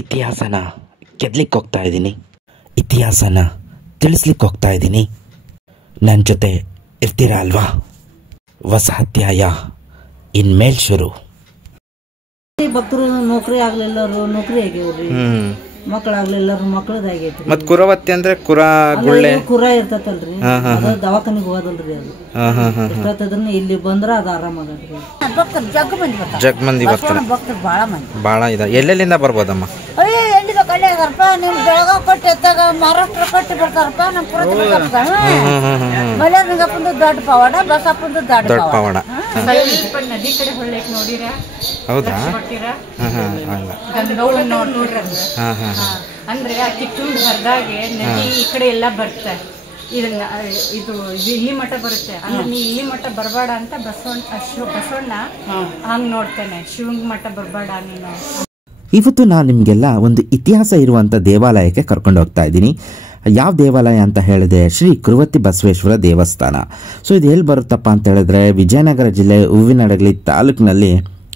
ಇತಿಹಾಸನ ಗೆದ್ಲಿಕ್ಕೆ ಹೋಗ್ತಾ ಇದ್ದೀನಿ, ಇತಿಹಾಸನ ತಿಳಿಸ್ಲಿಕ್ಕೆ ಹೋಗ್ತಾ ಇದ್ದೀನಿ. ನನ್ನ ಜೊತೆ ಇರ್ತೀರಾ ಅಲ್ವಾ? ಹೊಸ ಅಧ್ಯಾಯ ಇನ್ಮೇಲೆ ಶುರು. ಭಕ್ತರು ನೌಕರಿ ಆಗ್ಲಿಲ್ಲರು ನೌಕರಿ ಆಗ್ಯಾವ್ರಿ, ಮಕ್ಕಳಾಗ್ಲಿಲ್ಲರು ಮಕ್ಕಳದಾಗೈತಿ. ಮತ್ ಕುರವತ್ತಿ ಅಂದ್ರೆ ಕುರ ಇರ್ತತಲ್ರಿ, ಅದು ದವಾಖಾನಿಗೆ ಹೋದಲ್ರಿ. ಅದು ಎಷ್ಟೊತ್ತದ್ರನ್ನ ಇಲ್ಲಿ ಬಂದ್ರ ಅದು ಆರಾಮಾಗಲ್ರಿ. ಭಕ್ತರು ಜಗ್ ಮಂದಿ ಬರ್ತಾರೆ, ಭಕ್ತರು ಬಾಳ ಮಂದಿ ಬಾಳ ಇದೆ. ಎಲ್ಲೆಲ್ಲಿಂದ ಬರ್ಬೋದಮ್ಮ? ಎಲ್ಲಿದ ಕಡೆ ಅದಾರಪ್ಪ, ನಿಮ್ ಬೆಳಗಾವ್ ಕಟ್ಟಿ ಎತ್ತಾಗ ಮಹಾರಾಷ್ಟ್ರ ಕಟ್ಟಿ ಬರ್ತಾರಪ್ಪ. ನಮ್ ಮಲೆಯಪ್ಪಂದು ದೊಡ್ಡ ಪವಾಡ, ಬಸಪ್ಪಂದು ದೊಡ್ಡ ಪವಾಡ. ನದಿ ಕಡೆ ಹೊಳ್ಳಕ್ ನೋಡಿರ? ಹೌದಾ? ಅಂದ್ರೆ ಆ ಕಿತ್ತೂರು ಹರಿದಾಗೆ ನದಿ ಈ ಕಡೆ ಎಲ್ಲ ಬರ್ತಾರೆ. ಇದು ಇಲ್ಲಿ ಮಠ ಬರುತ್ತೆ. ಅಂದ್ರೆ ನೀ ಇಲ್ಲಿ ಮಠ ಬರಬೇಡ ಅಂತ ಬಸವಣ್ಣ ಹಂಗ್ ನೋಡ್ತಾನೆ, ಶಿವಂಗ್ ಮಠ ಬರಬೇಡ ನೀನು. ಇವತ್ತು ನಾನು ನಿಮಗೆಲ್ಲ ಒಂದು ಇತಿಹಾಸ ಇರುವಂಥ ದೇವಾಲಯಕ್ಕೆ ಕರ್ಕೊಂಡು ಹೋಗ್ತಾ ಇದ್ದೀನಿ. ಯಾವ ದೇವಾಲಯ ಅಂತ ಹೇಳಿದೆ? ಶ್ರೀ ಕುರುವತ್ತಿ ಬಸವೇಶ್ವರ ದೇವಸ್ಥಾನ. ಸೊ ಇದು ಎಲ್ಲಿ ಬರುತ್ತಪ್ಪ ಅಂತ ಹೇಳಿದ್ರೆ, ವಿಜಯನಗರ ಜಿಲ್ಲೆ ಹೂವಿನಡಗಲಿ ತಾಲೂಕಿನಲ್ಲಿ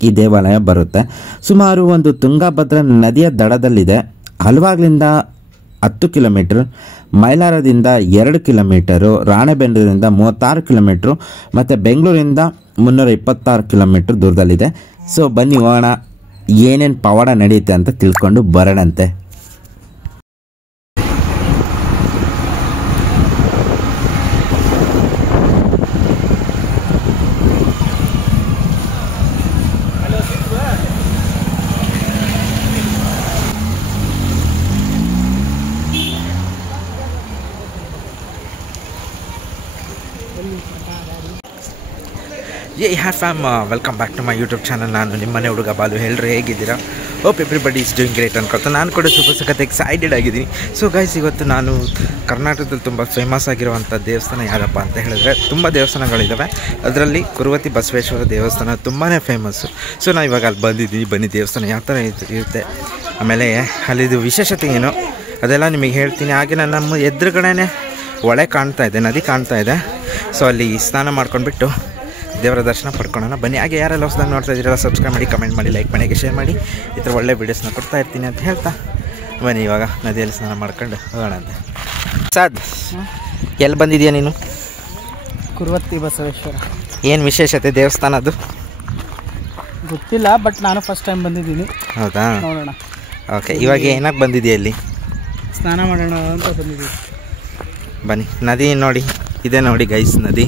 ಈ ದೇವಾಲಯ ಬರುತ್ತೆ. ಸುಮಾರು ಒಂದು ತುಂಗಭದ್ರಾ ನದಿಯ ದಡದಲ್ಲಿದೆ. ಹಲವಾಗ್ಲಿಂದ 10 ಕಿಲೋಮೀಟರ್, ಮೈಲಾರದಿಂದ 2 ಕಿಲೋಮೀಟರು, ರಾಣೆಬೆನ್ನೂರಿಂದ 36 ಕಿಲೋಮೀಟ್ರು ಮತ್ತು ಬೆಂಗಳೂರಿಂದ 326 ಕಿಲೋಮೀಟ್ರ್ ದೂರದಲ್ಲಿದೆ. ಸೊ ಬನ್ನಿ ಹೋಗೋಣ, ಏನೇನು ಪವಾಡ ನಡೆಯುತ್ತೆ ಅಂತ ತಿಳ್ಕೊಂಡು ಬರೋಣಂತೆ. Welcome back to my YouTube channel. ನಾನು ನಿಮ್ಮನೆ ಹುಡುಗ ಬಾಲು. ಎಲ್ಲರೂ ಹೇಗಿದ್ದೀರಾ? Hope everybody is doing great ಅನ್ಕೊಳ್ತಾ ನಾನು ಕೂಡ super ಸಖತ್ ಎಕ್ಸೈಟೆಡ್ ಆಗಿದ್ದೀನಿ. ಸೊ ಗೈಸ್, ಇವತ್ತು ನಾನು ಕರ್ನಾಟಕದಲ್ಲಿ ತುಂಬ ಫೇಮಸ್ ಆಗಿರುವಂಥ ದೇವಸ್ಥಾನ ಯಾವುದಪ್ಪ ಅಂತ ಹೇಳಿದ್ರೆ, ತುಂಬ ದೇವಸ್ಥಾನಗಳಿದ್ದಾವೆ. ಅದರಲ್ಲಿ ಕುರುವತ್ತಿ ಬಸವೇಶ್ವರ ದೇವಸ್ಥಾನ ತುಂಬಾ ಫೇಮಸ್ಸು. ಸೊ ನಾವು ಇವಾಗ ಅಲ್ಲಿ ಬಂದಿದ್ದೀನಿ. ಬನ್ನಿ ದೇವಸ್ಥಾನ ಯಾವ ಥರ ಇರುತ್ತೆ, ಆಮೇಲೆ ಅಲ್ಲಿದು ವಿಶೇಷತೆ ಏನು ಅದೆಲ್ಲ ನಿಮಗೆ ಹೇಳ್ತೀನಿ. ಹಾಗೆ ನಮ್ಮ ಎದುರುಗಡೆನೇ ಹೊಳೆ ಕಾಣ್ತಾ ಇದೆ, ನದಿ ಕಾಣ್ತಾ ಇದೆ. ಸೊ ಅಲ್ಲಿ ಸ್ನಾನ ಮಾಡ್ಕೊಂಡ್ಬಿಟ್ಟು ದೇವರ ದರ್ಶನ ಪಡ್ಕೊಳ್ಳೋಣ ಬನ್ನಿ. ಹಾಗೆ ಯಾರೆಲ್ಲ ಹೊಸದಾಗಿ ನೋಡ್ತಾ ಇದ್ದೀರಲ್ಲ, ಸಬ್ಸ್ಕ್ರೈಬ್ ಮಾಡಿ, ಕಮೆಂಟ್ ಮಾಡಿ, ಲೈಕ್ ಮಾಡಿ, ಶೇರ್ ಮಾಡಿ. ಈ ಥರ ಒಳ್ಳೆ ವೀಡಿಯೋಸ್ನ ಕೊಡ್ತಾ ಇರ್ತೀನಿ ಅಂತ ಹೇಳ್ತಾ ಬನ್ನಿ ಇವಾಗ ನದಿಯಲ್ಲಿ ಸ್ನಾನ ಮಾಡ್ಕೊಂಡು ಹೋಗೋಣ ಅಂತ. ಸಾದ್, ಎಲ್ಲಿ ಬಂದಿದೆಯಾ ನೀನು? ಕುರುವತ್ತಿ ಬಸವೇಶ್ವರ. ಏನು ವಿಶೇಷತೆ ದೇವಸ್ಥಾನದ್ದು? ಗೊತ್ತಿಲ್ಲ, ಬಟ್ ನಾನು ಫಸ್ಟ್ ಟೈಮ್ ಬಂದಿದ್ದೀನಿ. ಹೌದಾ? ನೋಡೋಣ. ಓಕೆ, ಇವಾಗ ಏನಕ್ಕೆ ಬಂದಿದೆಯಾ ಇಲ್ಲಿ? ಸ್ನಾನ ಮಾಡೋಣ ಅಂತ ಬಂದಿದ್ದೀವಿ. ಬನ್ನಿ. ನದಿ ನೋಡಿ, ಇದೆ ನೋಡಿ ಗೈಸ್ ನದಿ.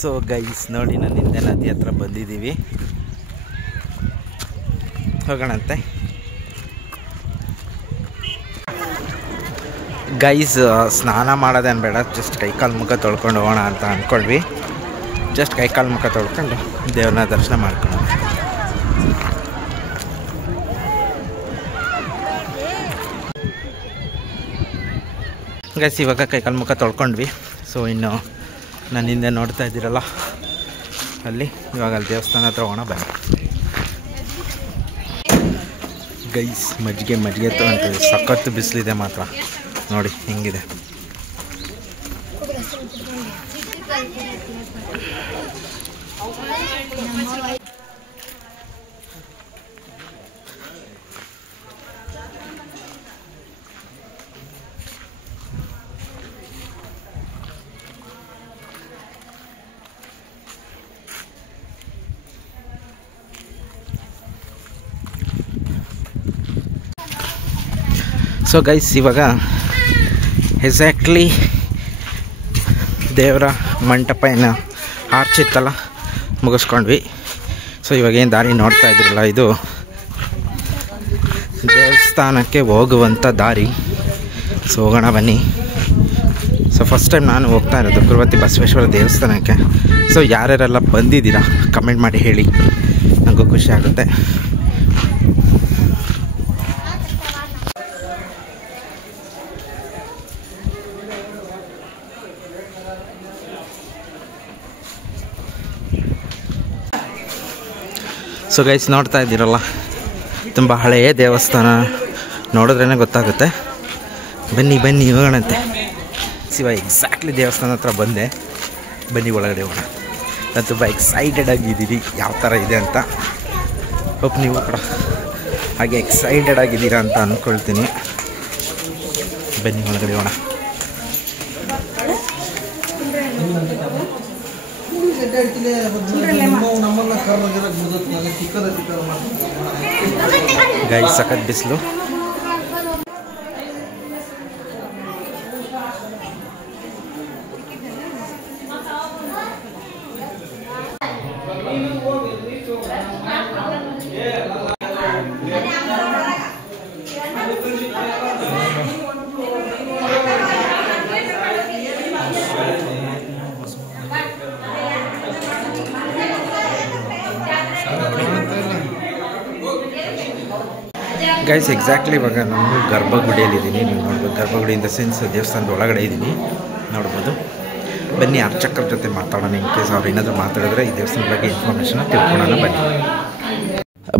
ಸೊ ಗೈಸ್ ನೋಡಿ, ನನ್ನಿಂದ ನದಿ ಹತ್ರ ಬಂದಿದ್ದೀವಿ, ಹೋಗೋಣಂತೆ. ಗೈಸ್, ಸ್ನಾನ ಮಾಡೋದೇನು ಬೇಡ, ಜಸ್ಟ್ ಕೈಕಾಲು ಮುಖ ತೊಳ್ಕೊಂಡು ಹೋಗೋಣ ಅಂತ ಅಂದ್ಕೊಂಡ್ವಿ. ಜಸ್ಟ್ ಕೈಕಾಲು ಮುಖ ತೊಳ್ಕೊಂಡು ದೇವ್ರನ್ನ ದರ್ಶನ ಮಾಡ್ಕೊಳ್ಳೋಣ. ಗೈಸ್, ಇವಾಗ ಕೈಕಾಲು ಮುಖ ತೊಳ್ಕೊಂಡ್ವಿ. ಸೊ ಇನ್ನು ನಾನು ಹಿಂದೆ ನೋಡ್ತಾ ಇದ್ದೀರಲ್ಲ ಅಲ್ಲಿ, ಇವಾಗ ಅಲ್ಲಿ ದೇವಸ್ಥಾನ ಹತ್ರ ಹೋಗೋಣ ಬನ್ನಿ. ಗೈಸ್, ಮಜ್ಜಿಗೆ ತೊಗೊಂತೀವಿ. ಸಖತ್ತು ಬಿಸಿಲಿದೆ ಮಾತ್ರ, ನೋಡಿ ಹೆಂಗಿದೆ. ಸೊ ಗೈಸ್, ಇವಾಗ ಎಕ್ಸಾಕ್ಟ್ಲಿ ದೇವರ ಮಂಟಪ ಏನು ಆರ್ಚ್ ಇತ್ತಲ್ಲ, ಮುಗಿಸ್ಕೊಂಡ್ವಿ. ಸೊ ಇವಾಗ ಏನು ದಾರಿ ನೋಡ್ತಾ ಇದ್ರಲ್ಲ, ಇದು ದೇವಸ್ಥಾನಕ್ಕೆ ಹೋಗುವಂಥ ದಾರಿ. ಸೊ ಹೋಗೋಣ ಬನ್ನಿ. ಸೊ ಫಸ್ಟ್ ಟೈಮ್ ನಾನು ಹೋಗ್ತಾ ಇರೋದು ಕುರುವತ್ತಿ ಬಸವೇಶ್ವರ ದೇವಸ್ಥಾನಕ್ಕೆ. ಸೊ ಯಾರ್ಯಾರೆಲ್ಲ ಬಂದಿದ್ದೀರಾ ಕಮೆಂಟ್ ಮಾಡಿ ಹೇಳಿ, ನನಗೂ ಖುಷಿ ಆಗುತ್ತೆ. ಸೊ ಗೈಸ್, ನೋಡ್ತಾ ಇದ್ದೀರಲ್ಲ, ತುಂಬ ಹಳೆಯ ದೇವಸ್ಥಾನ, ನೋಡಿದ್ರೇ ಗೊತ್ತಾಗುತ್ತೆ. ಬನ್ನಿ ಬನ್ನಿ ಹೋಗೋಣಂತೆ. ಗೈಸ್ ಇವಾಗ ಎಕ್ಸಾಕ್ಟ್ಲಿ ದೇವಸ್ಥಾನ ಹತ್ರ ಬಂದೆ. ಬನ್ನಿ ಒಳಗಡೆ ಹೋಗೋಣ. ನಾನು ತುಂಬ ಎಕ್ಸೈಟೆಡ್ ಆಗಿದ್ದೀನಿ ಯಾವ ಥರ ಇದೆ ಅಂತ. ಹೋಪ್ ನೀವು ಕೂಡ ಹಾಗೆ ಎಕ್ಸೈಟೆಡ್ ಆಗಿದ್ದೀರಾ ಅಂತ ಅಂದ್ಕೊಳ್ತೀನಿ. ಬನ್ನಿ ಒಳಗಡೆ ಹೋಗೋಣ. ಗೈಸ್ ಸಖತ್ ಬಿಸಿಲು. ಗೈಸ್ ಎಕ್ಸಾಕ್ಟ್ಲಿ ಇವಾಗ ನಾನು ಗರ್ಭಗುಡಿಯಲ್ಲಿದ್ದೀನಿ. ನೀವು ನೋಡ್ಬೋದು, ಗರ್ಭಗುಡಿ ಇನ್ ದ ಸೆನ್ಸ್ ದೇವಸ್ಥಾನದ ಒಳಗಡೆ ಇದ್ದೀನಿ, ನೋಡ್ಬೋದು. ಬನ್ನಿ ಅರ್ಚಕರ ಜೊತೆ ಮಾತಾಡೋಣ. ಇನ್ ಕೇಸ್ ಅವ್ರು ಏನಾದರೂ ಮಾತಾಡಿದ್ರೆ ಈ ದೇವಸ್ಥಾನದ ಬಗ್ಗೆ ಇನ್ಫಾರ್ಮೇಷನ್ ತಿಳ್ಕೊಳ್ಳೋಣ. ಬನ್ನಿ.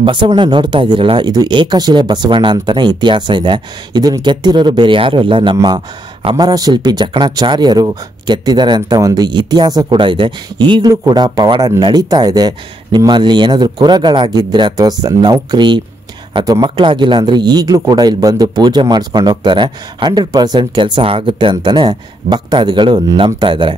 ಬಸವಣ್ಣ ನೋಡ್ತಾ ಇದ್ದೀರಲ್ಲ, ಇದು ಏಕಶಿಲೆ ಬಸವಣ್ಣ ಅಂತಲೇ ಇತಿಹಾಸ ಇದೆ. ಇದನ್ನು ಕೆತ್ತಿರೋರು ಬೇರೆ ಯಾರು ಅಲ್ಲ, ನಮ್ಮ ಅಮರ ಶಿಲ್ಪಿ ಜಕಣಾಚಾರ್ಯರು ಕೆತ್ತಿದ್ದಾರೆ ಅಂತ ಒಂದು ಇತಿಹಾಸ ಕೂಡ ಇದೆ. ಈಗಲೂ ಕೂಡ ಪವಾಡ ನಡೀತಾ ಇದೆ. ನಿಮ್ಮಲ್ಲಿ ಏನಾದರೂ ಕುರಗಳಾಗಿದ್ದರೆ ಅಥವಾ ನೌಕರಿ ಅಥವಾ ಮಕ್ಕಳಾಗಿಲ್ಲ ಅಂದರೆ ಈಗಲೂ ಕೂಡ ಇಲ್ಲಿ ಬಂದು ಪೂಜೆ ಮಾಡಿಸ್ಕೊಂಡು ಹೋಗ್ತಾರೆ. 100% ಕೆಲಸ ಆಗುತ್ತೆ ಅಂತಲೇ ಭಕ್ತಾದಿಗಳು ನಂಬ್ತಾ ಇದ್ದಾರೆ.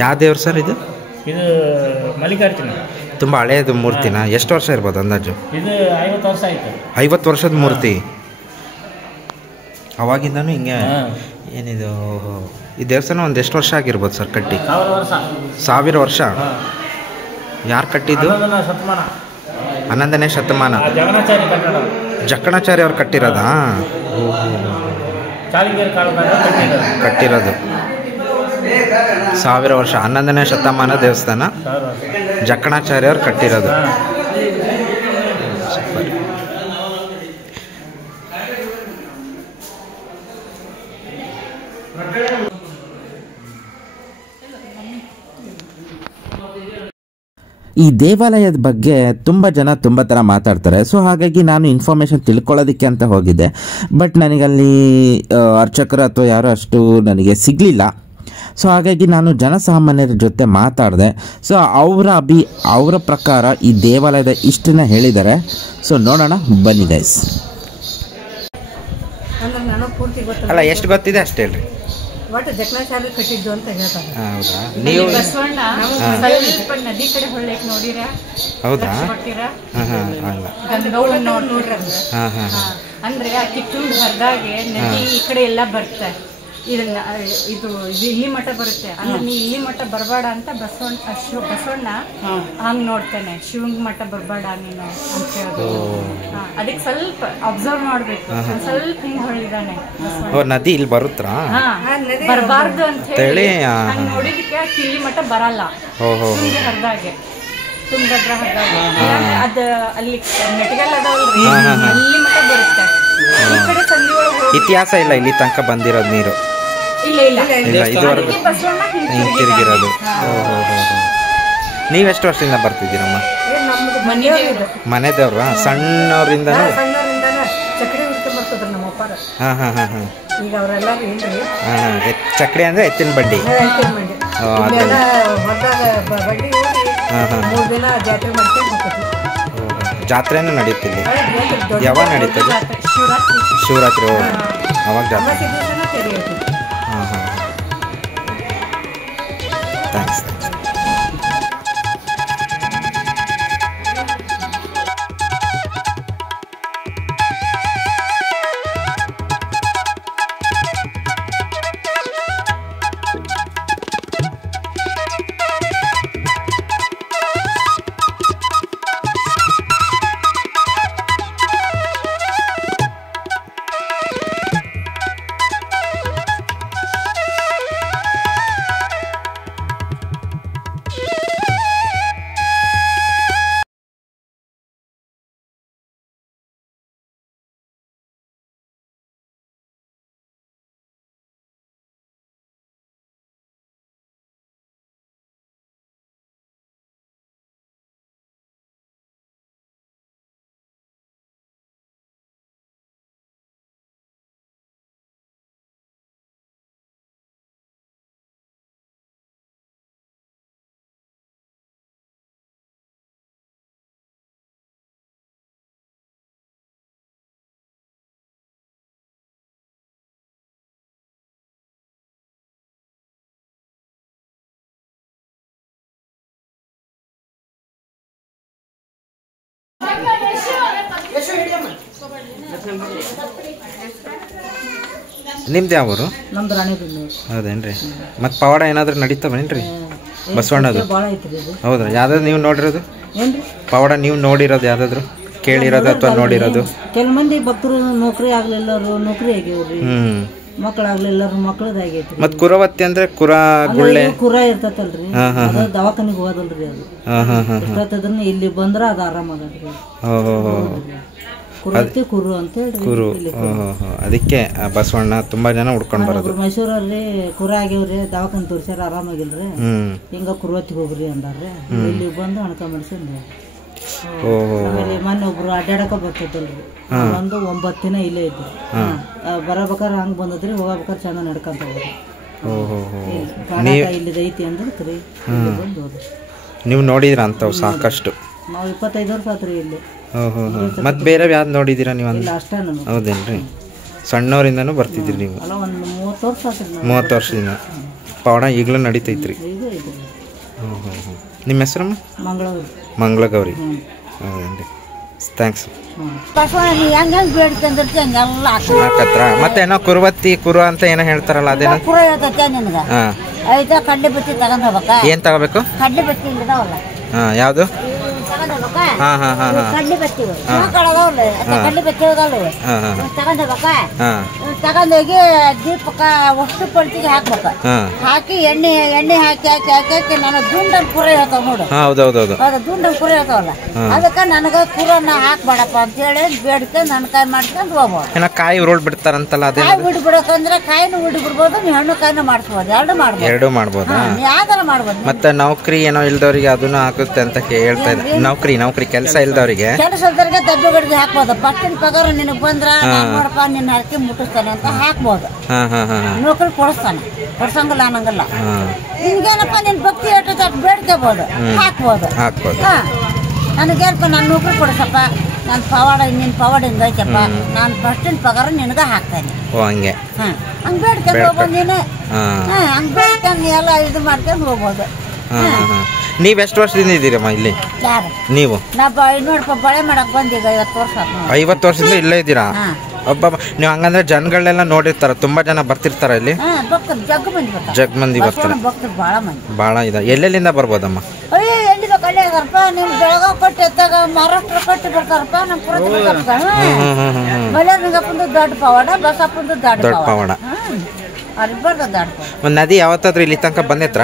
ಯಾವ ದೇವ್ರು ಸರ್ ಇದು? ಇದು ಮಲ್ಲಿಕಾರ್ಜುನ. ತುಂಬ ಹಳೆಯದು ಮೂರ್ತಿನ? ಎಷ್ಟು ವರ್ಷ ಇರ್ಬೋದು ಅಂದಾಜು? ಇದು 50 ವರ್ಷ ಆಯಿತು. 50 ವರ್ಷದ ಮೂರ್ತಿ. ಅವಾಗಿಂದನೂ ಹಿಂಗೆ ಏನಿದು ಈ ದೇವಸ್ಥಾನ ಒಂದು ಎಷ್ಟು ವರ್ಷ ಆಗಿರ್ಬೋದು ಸರ್ ಕಟ್ಟಿ? 1000 ವರ್ಷ. ಯಾರು ಕಟ್ಟಿದ್ದು? 11ನೇ ಶತಮಾನ. ಜಕಣಾಚಾರ್ಯ ಅವ್ರು ಕಟ್ಟಿರೋದಾ? ಕಟ್ಟಿರೋದು 1000 ವರ್ಷ. 11ನೇ ಶತಮಾನ ದೇವಸ್ಥಾನ, ಜಕಣಾಚಾರ್ಯ ಅವ್ರು ಕಟ್ಟಿರೋದು. ಈ ದೇವಾಲಯದ ಬಗ್ಗೆ ತುಂಬ ಜನ ತುಂಬ ಥರ ಮಾತಾಡ್ತಾರೆ. ಸೊ ಹಾಗಾಗಿ ನಾನು ಇನ್ಫಾರ್ಮೇಷನ್ ತಿಳ್ಕೊಳ್ಳೋದಕ್ಕೆ ಅಂತ ಹೋಗಿದ್ದೆ. ಬಟ್ ನನಗಲ್ಲಿ ಅರ್ಚಕರು ಅಥವಾ ಯಾರು ಅಷ್ಟು ನನಗೆ ಸಿಗಲಿಲ್ಲ. ಸೊ ಹಾಗಾಗಿ ನಾನು ಜನಸಾಮಾನ್ಯರ ಜೊತೆ ಮಾತಾಡಿದೆ. ಸೊ ಅವರ ಪ್ರಕಾರ ಈ ದೇವಾಲಯದ ಇಷ್ಟನ್ನ ಹೇಳಿದ್ದಾರೆ. ಸೊ ನೋಡೋಣ ಬನ್ನಿ ಗೈಸ್. ಅಲ್ಲ, ಎಷ್ಟು ಗೊತ್ತಿದೆ ಅಷ್ಟು ಹೇಳ್ರಿ. ಒಟ್ಟು ಜಕಣಾಚಾರ್ಯ ಕಟ್ಟಿದ್ದು ಅಂತ ಹೇಳ್ತಾರೆ. ಹೌದಾ? ನೀವು ಬಸವಣ್ಣ ಸ್ವಲ್ಪ ನದಿ ಕಡೆ ಹೊಳ್ಳಕ್ಕೆ ನೋಡಿರ? ಹೌದಾ? ಅಂದ್ರೆ ಆ ಕಿತ್ತೂರು ಹರಿದಾಗೆ ನದಿ ಈ ಕಡೆ ಎಲ್ಲ ಬರುತ್ತೆ. ಇದನ್ನ ಇದು ಇಲ್ಲಿ ಮಠ ಬರುತ್ತೆ. ಅಂದ್ರೆ ನೀ ಇಲ್ಲಿ ಮಠ ಬರಬೇಡ ಅಂತ ಬಸವಣ್ಣ ಹಂಗ್ ನೋಡ್ತಾನೆ. ಶಿವಂಗ್ ಮಠ ಬರಬೇಡ ನೀನು ಅಂತ ಹೇಳೋದು. ಅದಕ್ಕೆ ಸ್ವಲ್ಪ ಅಬ್ಸರ್ವ್ ಮಾಡ್ಬೇಕು. ಸ್ವಲ್ಪ ಹಿಂಗ್ ಹೊಳಿದಾನೆ ನದಿ ಇಲ್ಲಿ ಬರುತ್ತಾ? ಬರಬಾರ್ದು ಅಂತ ಹೇಳಿ ನೋಡಿದಕ್ಕೆ ಇಲ್ಲಿ ಮಠ ಬರಲ್ಲ. ಹರಿದಾಗೆ ತುಂಗಭದ್ರಾ ಹರಿದಾಗೆ ಅದ ಅಲ್ಲಿ ನೆಟ್ಗಲ್ ಅದಾವಲ್ರಿ, ಅಲ್ಲಿ ಮಠ ಬರುತ್ತೆ. ಈ ಕಡೆ ಸಂಧಿ ಒಳಗೆ ಇತಿಹಾಸ ಇಲ್ಲ ಇಲ್ಲಿ ತನಕ ಬಂದಿರೋದು ನೀರು. ಇಲ್ಲ ಇಲ್ಲ ಇಲ್ಲ, ಇದುವರೆಗೂ ಹಿಂತಿರುಗಿರೋದು. ನೀವೆಷ್ಟು ವರ್ಷದಿಂದ ಬರ್ತಿದ್ದೀರಮ್ಮ? ಮನೆದೇವ್ರ? ಸಣ್ಣವರಿಂದ? ಚಕ್ರಿ ಹುಡ್ಕೊಂಡ್ ಬರ್ತದ್ರಿ ನಮ್ಮ ಅಪ್ಪಾರ. ಈಗ ಅವರೆಲ್ಲ ಚಕ್ರಿ ಅಂದ್ರೆ ಎತ್ತಿನ ಬಂಡಿ. ಹೊರದಾಗ ಬಡ್ಡಿ ಹೋಗಿ 3 ದಿನ ಜಾತ್ರೆ ಮಾಡ್ಕೊಂಡು ಹೋಗ್ತದೆ. ಜಾತ್ರೆನೂ ನಡೀತಿಲ್ಲಿ? ಯಾವಾಗ ನಡೀತದೆ? ಶಿವರಾತ್ರಿ. ಅವಾಗ ಜಾತ್ರೆ. ಥ್ಯಾಂಕ್ಸ್. ನಿಮ್ದು ಯಾವ ಊರು? ನಮ್ದು ರಾಣಿಬೆನ್ನೂರು. ಹೌದೇನ್ರಿ? ಮತ್ತು ಪವಾಡ ಏನಾದರೂ ನಡೀತಾವೇನ್ರಿ ಬಸವಣ್ಣದು? ಭಾಳ ಐತ್ರಿ ಇದು. ಹೌದ್ರಾ? ಯಾವ್ದಾದ್ರು ನೀವು ನೋಡಿರೋದು ಏನ್ರಿ ಪವಾಡ ನೀವು ನೋಡಿರೋದು ಯಾವ್ದಾದ್ರು ಕೇಳಿರೋದು ಅಥವಾ ನೋಡಿರೋದು? ಕೆಲ ಮಂದಿ ಭಕ್ತರು ನೌಕರಿ ಆಗ್ಲಿಲ್ಲರು ನೌಕರಿ ಆಗ್ಯಾವ್ರಿ, ಮಕ್ಕಳಾಗ್ಲಿಲ್ಲರು ಮಕ್ಕಳದಾಗೈತಿ. ಮತ್ತು ಕುರವತ್ತಿ ಅಂದ್ರೆ ಗುಳ್ಳೆ ಕುರ ಇರ್ತೈತಲ್ರಿ, ಅದು ದವಾಖಾನಿಗೆ ಹೋಗೋದಲ್ರಿ. ಅದು ಎಷ್ಟೊತ್ತದ್ರನ್ನ ಇಲ್ಲಿ ಬಂದ್ರ ಅದು ಆರಾಮಾಗದ್ರಿ. ಕುರವತ್ತಿ ಕುರು ಅಂತ ಹೇಳ್ರಿ. ಕುರು. ಅದಕ್ಕೆ ಬಸವಣ್ಣ ತುಂಬಾ ಜನ ಹುಡ್ಕೊಂಡ್ ಬರೋದು. ಮೈಸೂರಲ್ಲಿ ಕುರ ಆಗ್ಯಾವ್ರಿ, ದವಾಖಾನೆ ತೋರ್ಸ್ಯಾರ, ಆರಾಮಾಗಿಲ್ರಿ. ಹಿಂಗ ಕುರವತ್ತಿಗೆ ಹೋಗ್ರಿ ಅಂದಾರ್ರಿ. ಇಲ್ಲಿ ಬಂದು ಅಣಕ ಮನ್ಸಂದ ಆಮೇಲೆ ಮೊನ್ನೆ ಒಬ್ರು ಅಡ್ಡಾಡಕ ಬರ್ತೈತಲ್ರಿ, ಒಂದು 9 ದಿನ ಇಲ್ಲೇ ಇದ್ರಿ. ಬರಬೇಕಾರೆ ಹಂಗ ಬಂದದ್ರಿ, ಹೋಗ್ಬೇಕಾರೆ ಚಂದ ನಡ್ಕೊಂತ ಹೋದ್ರಿ. ಇಲ್ಲಿದ ಐತಿ ಅಂದ್ರಿ ಬಂದು ಹೋದ್ರಿ. ನೀವು ನೋಡಿದ್ರ ಅಂತವ್ ಸಾಕಷ್ಟು? ನಾವು 25 ವರ್ಷ ಆತ್ರಿ ಇಲ್ಲಿ. ಮತ್ತೆ ಬೇರೆ ಯಾವ್ದು ನೋಡಿದ್ದೀರಾ ನೀವು? ಇಲ್ಲ ಅಷ್ಟೇ. ಹೌದೇನ್ರಿ? ಸಣ್ಣವರಿಂದನೂ ಬರ್ತಿದ್ರಿ ನೀವು? ಅಲ್ಲ, ಒಂದು 30 ವರ್ಷ ಆತ್ರಿ. 30 ವರ್ಷದಿಂದ ಪವಾಡ ಈಗಲೂ ನಡೀತೈತ್ರಿ? ನಿಮ್ಮ ಹೆಸರಮ್ಮ? ಮಂಗಳಗೌರಿ. ಹೌದೇನ್ರಿ? ಥ್ಯಾಂಕ್ಸ್. ಮತ್ತೆ ಏನೋ ಕುರುವತ್ತಿ ಕುರು ಅಂತ ಏನೋ ಹೇಳ್ತಾರಲ್ಲ, ಅದೇನೋ ಏನ್ ತಗೋಬೇಕು? ಯಾವ್ದು? ತಗೊಂಡೋಗಿ ದೀಪಕ್ಕ ಅಷ್ಟು ಪೊಳ್ತಿಗೆ ಹಾಕ್ಬೇಕು. ಹಾಕಿ ಎಣ್ಣೆ ಹಾಕಿ ಹಾಕಿ ಹಾಕಿ ಹಾಕಿ ನಾನು ದುಂಡಲ್ಲಿ ಕುರ ಹೇಳ್ತಾವ ನೋಡು. ಅದು ದುಂಡಲ್ಲಿ ಕುರ ಹೇಳ್ತಾವಲ್ಲ, ಅದಕ್ಕೆ ನನಗ ಕುರನ್ನ ಹಾಕ್ಬೇಡಪ್ಪ ಅಂತ ಹೇಳಿ ಬೇಡ್ಕೊಂಡು ನನ್ನ ಕಾಯಿ ಮಾಡ್ಕೊಂಡು ಹೋಗ್ಬೋದು. ಕಾಯಿ ಉರುಳ್ ಬಿಡ್ತಾರಂತಲ್ಲ, ಅದೇ ಕಾಯಿ ಉಡಿ ಬಿಡಕಂದ್ರೆ ಕಾಯಿನೂ ಉಡಿ ಬಿಡ್ಬೋದು, ನೀವು ಹಣ್ಣು ಕಾಯಿನೂ ಮಾಡಿಸ್ಬೋದು. ಎರಡು ಮಾಡ್ಬೋದು. ಯಾವ್ದಾರ ಮಾಡ್ಬೋದು. ಮತ್ತೆ ನೌಕರಿ ಏನೋ ಇಲ್ದವ್ರಿಗೆ ಅದನ್ನು ಹಾಕುತ್ತೆ ಅಂತ ಹೇಳ್ತಾ ಇದ್ದಾರೆ. ನೌಕರಿ ಕೆಲಸ ಇಲ್ದವ್ರಿಗೆ ದಬ್ಬೆ ಗಡಿಗೆ ಹಾಕ್ಬೋದು. ಪಟ್ಟಿನ ಪಗಾರ ನಿನಗ್ ಬಂದ್ರ ನೋಡಪ್ಪ ನಿನ್ನ ಹರಕೆ ಮುಟ್ಟಿಸ್ತಾನೆ ಅಂತ ಹಾಕ್ಬೋದು. ನೌಕರಿ ಕೊಡ್ಸಂಗಿಲ್ಲ ಅನ್ನಂಗಿಲ್ಲ. ನಿನ್ಗೇನಪ್ಪ ನಿನ್ ಭಕ್ತಿ ಎಷ್ಟು ಬೇಡ್ಕೋಬಹುದು, ಹಾಕ್ಬೋದು. ನನಗೇನಪ್ಪ ನಾನು ನೌಕರಿ ಕೊಡ್ಸಪ್ಪ, ನಾನು ಪವಾಡ ನಿನ್ ಪವಾಡ ಹಿಂಗೈತಪ್ಪ, ನಾನು ಪಟ್ಟಿನ ಪಗಾರ ನಿನಗ ಹಾಕ್ತೇನೆ. ಹಂಗ್ ಬೇಡ್ಕೊಂಡು ಹೋಗ್ಬೋದು ನೀನು. ಹಂಗ್ ಬೇಡ್ಕೊಂಡು ಎಲ್ಲ ಇದು ಮಾಡ್ಕೊಂಡು ಹೋಗ್ಬೋದು. ನೀವ್ ಎಷ್ಟು ವರ್ಷದಿಂದ ಇದ್ದೀರಮ್ಮ ಇಲ್ಲಿ? ನೀವು ನೋಡಪ್ಪ ಬಳೆ ಮಾಡಕ್ ಬಂದೀಗ 50 ವರ್ಷ. 50 ವರ್ಷದಿಂದ ಇಲ್ಲೇ ಇದ್ದೀರಾ? ಒಬ್ಬ ನೀವು ಹಂಗಂದ್ರೆ ಜನಗಳೆಲ್ಲ ನೋಡಿರ್ತಾರ, ತುಂಬಾ ಜನ ಬರ್ತಿರ್ತಾರ ಇಲ್ಲಿ? ಜಗ್ ಮಂದಿ ಬರ್ತಾರೆ, ಭಾಳ ಇದೆ. ಎಲ್ಲೆಲ್ಲಿಂದ ಬರ್ಬೋದಮ್ಮ? ಎಲ್ಲಿ ಬೇಕಲ್ಲೇ ಅದಾರಪ್ಪ. ನಿಮ್ ಬೆಳಗಾವ್ ಕಟ್ಟಿ ಎತ್ತಾಗ ಮಹಾರಾಷ್ಟ್ರ ಕಟ್ಟಿ ಬರ್ತಾರಪ್ಪ. ನಮ್ ಬಳ್ಳಾರಿಗಪ್ಪಂದು ದೊಡ್ಡ ಪವಾಡ, ಬಸಪ್ಪಂದು ದೊಡ್ಡ ಪವಾಡ. ಒಂದ್ ನದಿ ಯಾವತ್ತಾದ್ರೂ ಇಲ್ಲಿ ತನಕ ಬಂದೈತ್ರ?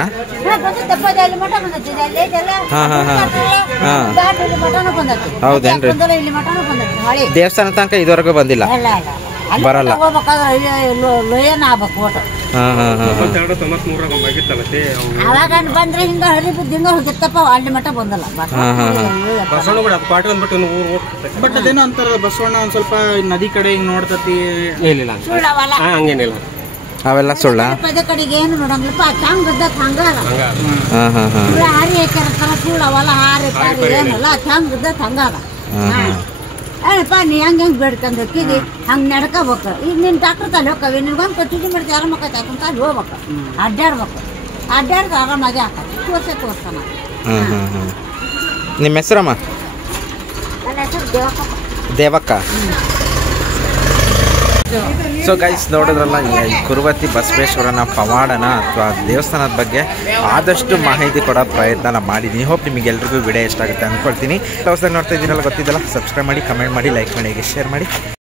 ಹೌದೇನ್ರಿ? ದೇವಸ್ಥಾನ ತನಕ ಇದುವರೆಗೂ ಬಂದಿಲ್ಲ, ಬರಲ್ಲ. ಅವಾಗ ಬಂದ್ರೆ ಹಿಂಗ ಹಳಿ ಹಿಂಗ ಹೋಗಿತ್ತಪ್ಪ, ಅಲ್ಲಿ ಮಠ ಬಂದಲ್ಲ. ಬಟ್ ಅದೇನೋ ಅಂತಾರ ಬಸವಣ್ಣ ಒಂದ್ ಸ್ವಲ್ಪ ನದಿ ಕಡೆ ಹಿಂಗ್ ನೋಡ್ತತಿ. ಹಂಗೇನಿಲ್ಲ, ಅವೆಲ್ಲ ಸುಳ್ಳ. ಪದ ಕಡೆಗೆ ಏನು ನೋಡಂಗಿಲ್ಲಪ್ಪ, ಚಂಗ್ ಇದ್ದಕ್ ಹಂಗಾರ ಹಾರಿ ಹಾಕ್ಯಾರ ಸುಳ್ಳವಲ್ಲ. ಹಾರಿ ಪಾರಿ ಏನಲ್ಲ, ಚಂಗ್ ಇದ್ದಕ್ ಹಂಗಾರ. ಏನಪ್ಪ ನೀ ಹೆಂಗ್ ಬೇಡ್ಕೊಂಡ್ ಹೋಗಿದಿ ಹಂಗ್ ನಡ್ಕೋಬೇಕು. ಈಗ ನಿನ್ ಡಾಕ್ಟರ್ ತಲೆ ಹೋಕ್ಕವಿ, ನಿನ್ಗೊಂದು ಕಟ್ಟಿಗೆ ಮಾಡ್ತೀವಿ ಆರಾಮಕ್ಕೈತೆ ಅಂತ ಅಲ್ಲಿ ಹೋಗ್ಬೇಕು, ಅಡ್ಡಾಡ್ಬೇಕು. ಅಡ್ಡಾಡ್ದು ಆರಾಮಾಗಿ ಹಾಕಿ ತೋರ್ಸ್ತಾನ. ನಿಮ್ಮ ಹೆಸರಮ್ಮ? ನನ್ನ ಹೆಸರು ದೇವಕ್ಕ. ಸೊ ಗೈಸ್, ನೋಡಿದ್ರಲ್ಲ ಈ ಕುರುವತ್ತಿ ಬಸವೇಶ್ವರನ ಪವಾಡನ ಅಥವಾ ದೇವಸ್ಥಾನದ ಬಗ್ಗೆ ಆದಷ್ಟು ಮಾಹಿತಿ ಕೊಡೋ ಪ್ರಯತ್ನ ಮಾಡಿದ್ದೀನಿ. ಹೋಪ್ ನಿಮಗೆಲ್ರಿಗೂ ವಿಡಿಯೋ ಇಷ್ಟ ಆಗುತ್ತೆ ಅಂದ್ಕೊಳ್ತೀನಿ. ಹೊಸದಾಗಿ ನೋಡ್ತಾ ಇದ್ದೀರಲ್ಲ, ಗೊತ್ತಿದ್ದಲ್ಲ, ಸಬ್ಸ್ಕ್ರೈಬ್ ಮಾಡಿ, ಕಮೆಂಟ್ ಮಾಡಿ, ಲೈಕ್ ಮಾಡಿ, ಶೇರ್ ಮಾಡಿ.